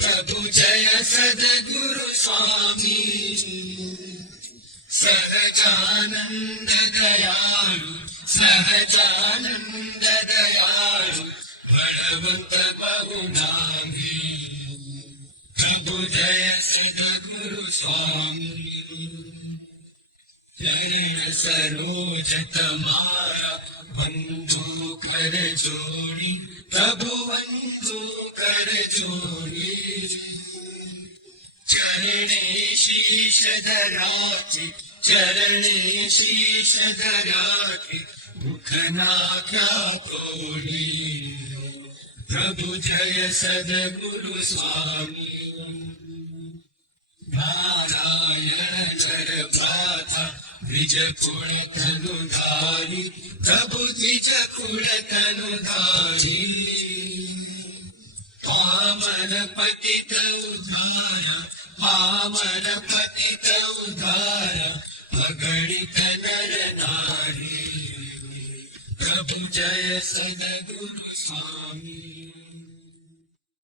प्रभु जय सद्गुरु स्वामी सहजानंद दयालु सहजानंद दयालु बलवंत बहुनामी प्रभु जय सद्गुरु स्वामी चरण सरोज तमारा बंधु कर जोड़ी प्रभु बंधु कर जोड़ी चरणे शीश धराके चरणे शीश धराके मुखना क्या तोड़ी प्रभु जय सद्गुरु स्वामी नारायण भ्राता द्विज कुल तनुधारी प्रभु द्विज कुल तनुधारी पावन पतित उद्धारा पावन पतित उद्धारा अगणित नर नारी प्रभु जय सद्गुरु स्वामी।